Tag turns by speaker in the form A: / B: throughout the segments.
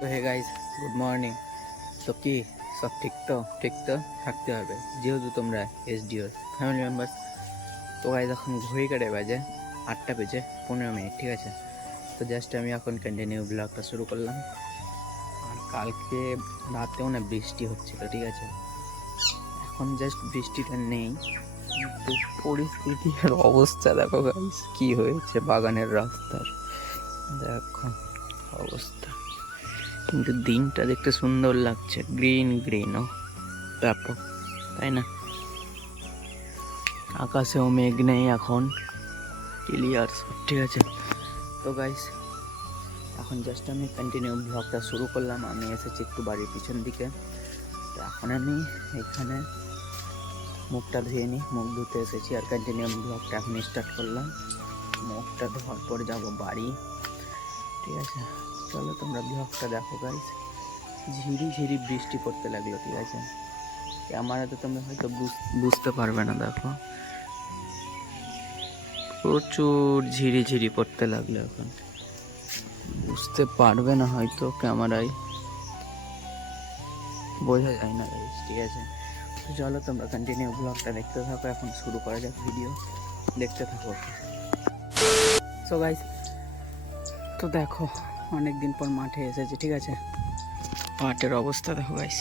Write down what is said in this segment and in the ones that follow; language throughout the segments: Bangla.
A: তো হে গাইজ গুড মর্নিং তো কি, সব ঠিক তো? ঠিক তো? থাকতে হবে। যেহেতু তোমরা এসডিওর ফ্যামিলি মেম্বার্স তো গাইজ এখন ঘড়ি কাটে বাজে আটটা বেজে পনেরো মিনিট, ঠিক আছে? তো জাস্ট আমি এখন কন্টিনিউ ব্লগটা শুরু করলাম। আর কালকে রাতেও না বৃষ্টি হচ্ছিল, ঠিক আছে? এখন জাস্ট বৃষ্টিটা নেই। কিন্তু পরিস্থিতি আর অবস্থা দেখো গাইজ কী হয়েছে বাগানের রাস্তার? দেখো অবস্থা। কিন্তু দিনটা দেখতে সুন্দর লাগছে। গ্রিন গ্রিন ও। ব্যাপক, তাই না? আকাশেও মেঘ নেই এখন। ক্লিয়ার ঠিক আছে। তো গাইস এখন জাস্ট আমি কন্টিনিউ ব্লগটা শুরু করলাম। আমি এসেছি একটু বাড়ির পিছন দিকে। তো এখন আমি এখানে মুখটা ধুয়ে নিই। মুখ ধুতে এসেছি আর কন্টিনিউ ব্লগটা এখন স্টার্ট করলাম। মুখটা ধোয়ার পর যাব বাড়ি। ঠিক আছে? চলো তোমরা ব্লগটা দেখো গাইস ঝিরি ঝিরি বৃষ্টি পড়তে লাগল, ঠিক আছে? ক্যামেরাতে তোমরা হয়তো বুঝ- বুঝতে পারবে না, দেখো। প্রচুর ঝিরি ঝিরি পড়তে লাগল এখন। বুঝতে পারবে না হয়তো ক্যামেরায়। বোঝা যায় না গাইস ঠিক আছে? চলো তোমরা কন্টিনিউ ব্লগটা দেখতে থাকো, এখন শুরু করা যাক ভিডিও দেখতে থাকো। সো তো দেখো অনেক দিন পর মাঠে এসেছে, ঠিক আছে? পাটের অবস্থা দেখো গাইস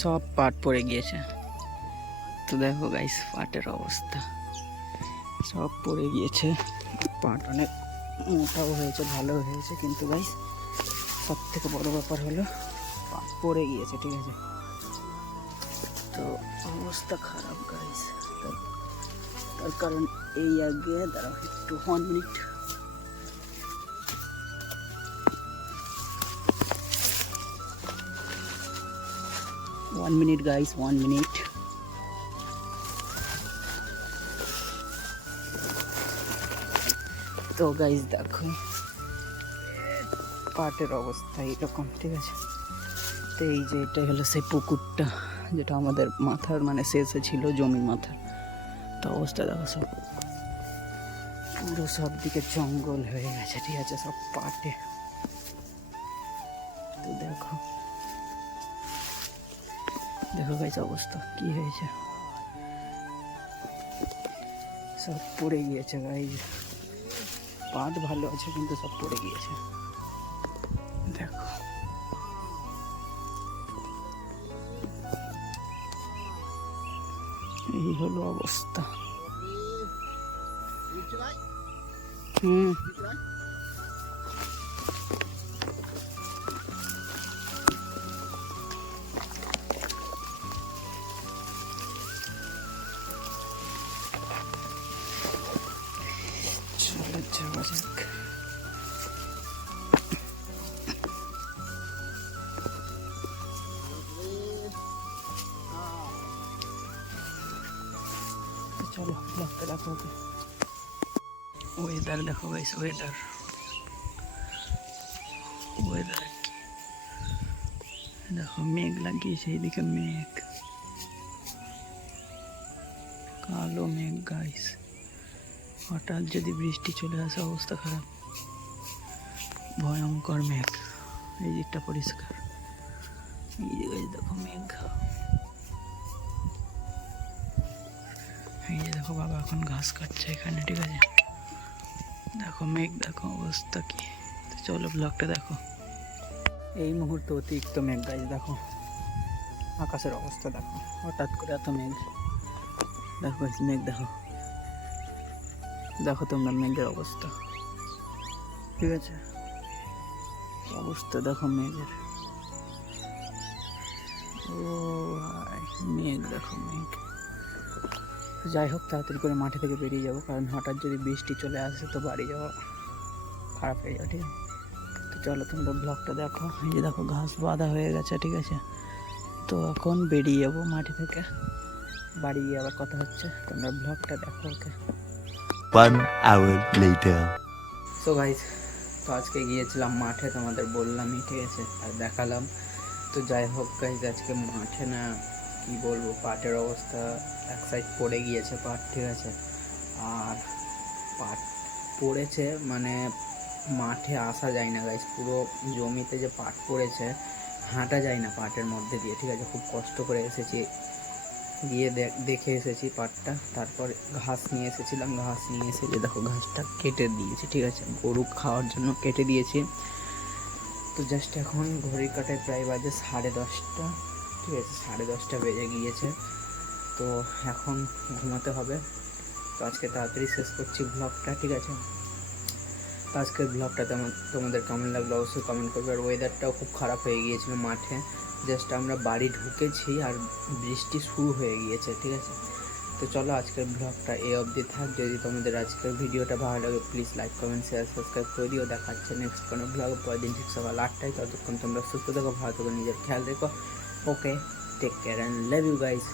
A: সব পাট পড়ে গিয়েছে। তো দেখো গাইস পাটের অবস্থা। সব পড়ে গিয়েছে। পাট অনেক মোটাও হয়েছে, ভালো হয়েছে, কিন্তু গাইস সব থেকে বড় ব্যাপার হলো পাট পড়ে গিয়েছে, ঠিক আছে? তো অবস্থা খারাপ গাইস তার কারণ এই আগে, দাঁড়াও, একটু one minute one minute, guys, one minute. তো গাইজ দেখো। পাটের অবস্থা এরকম ঠিক আছে? তো এই যে এটা হলো সেই পুকুরটা, যেটা আমাদের মাথার মানে শেষে ছিল জমির মাথার। তো অবস্থা দেখো সব। পুরো সব দিকে জঙ্গল হয়ে গেছে, ঠিক আছে, সব পাটে। তো দেখো। দেখো গাইছে অবস্থা, কি হয়েছে? সব পড়ে গিয়েছে গাইজ পাত ভালো আছে, কিন্তু সব পড়ে গিয়েছে। দেখো। এই হলো অবস্থা। হুম। চলো যাওয়া যাক তো চলো ব্লগটা দেখো ওকে ওয়েদার দেখো গাইস ওয়েদার ওয়েদার দেখো মেঘ লাগিয়েছে এইদিকে মেঘ কালো মেঘ গাইস হঠাৎ যদি বৃষ্টি চলে আসে, অবস্থা খারাপ। ভয়ঙ্কর মেঘ। এই দিকটা পরিষ্কার। এই জায়গায় দেখো মেঘ। এই যে দেখো বাবা, এখন ঘাস কাটছে এখানে, ঠিক আছে? দেখো মেঘ, দেখো অবস্থা কি। চলো ব্লগটা দেখো। এই মুহূর্তে অতিরিক্ত মেঘ গাছ দেখো। আকাশের অবস্থা দেখো। হঠাৎ করে এত মেঘ। দেখো মেঘ, দেখো। দেখো তোমরা মেঘের অবস্থা। ঠিক আছে? অবস্থা দেখো মেঘের ও মেঘ দেখো মেঘ যাই হোক, তাড়াতাড়ি করে মাঠে থেকে বেরিয়ে যাব, কারণ হঠাৎ যদি বৃষ্টি চলে আসে তো বাড়ি যাওয়া খারাপ হয়ে যাবে, ঠিক তো চলো তোমরা ব্লগটা দেখো। এই যে দেখো, ঘাস বাঁধা হয়ে গেছে, ঠিক আছে? তো এখন বেরিয়ে যাব মাঠে থেকে। বাড়ি গিয়ে আবার কথা হচ্ছে। তোমরা ব্লগটা দেখো, okay?
B: One hour later.
A: So guys তো আজকে গিয়েছিলাম মাঠে, তোমাদের বললামই ঠিক আছে আর দেখালাম। তো যাই হোক গাইজ আজকে মাঠে না, কি বলব, পাটের অবস্থা, এক সাইড পড়ে গিয়েছে, পাট, ঠিক আছে? আর পাট পড়েছে মানে মাঠে আসা যায় না গাইস পুরো জমিতে যে পাট পড়েছে, হাঁটা যায় না পাটের মধ্যে দিয়ে, ঠিক আছে? খুব কষ্ট করে এসেছি। গিয়ে দেখ- এসেছি পাটটা। তারপর ঘাস নিয়ে এসেছিলাম। ঘাস নিয়ে এসে যে দেখো ঘাসটা কেটে দিয়েছি, ঠিক আছে? গরু খাওয়ার জন্য কেটে দিয়েছি। তো জাস্ট এখন ঘড়ির কাটায় প্রায় বাজে সাড়ে দশটা, ঠিক আছে? সাড়ে দশটা বেজে গিয়েছে। তো এখন ঘুমাতে হবে। তো আজকে তাড়াতাড়ি শেষ করছি ব্লগটা ঠিক আছে? তো আজকের ব্লগটা তেমন তোমাদের কেমন লাগল অবশ্যই কমেন্ট করবে। আর ওয়েদারটাও খুব খারাপ হয়ে গিয়েছিল মাঠে। জাস্ট আমরা বাড়ি ঢুকেছি আর বৃষ্টি শুরু হয়ে গিয়েছে, ঠিক আছে? তো চলো আজকের ব্লগটা এ অবধি থাক। যদি তোমাদের আজকের ভিডিওটা ভালো লাগে please like comment share subscribe করে দিও। দেখাচ্ছে নেক্সট কোনো ব্লগ পরের দিন, ঠিক সকাল আটটায়। ততক্ষণ তোমরা সুস্থ থেকো, ভালো থেকো, নিজের খেয়াল রেখো। Okay take care and love you guys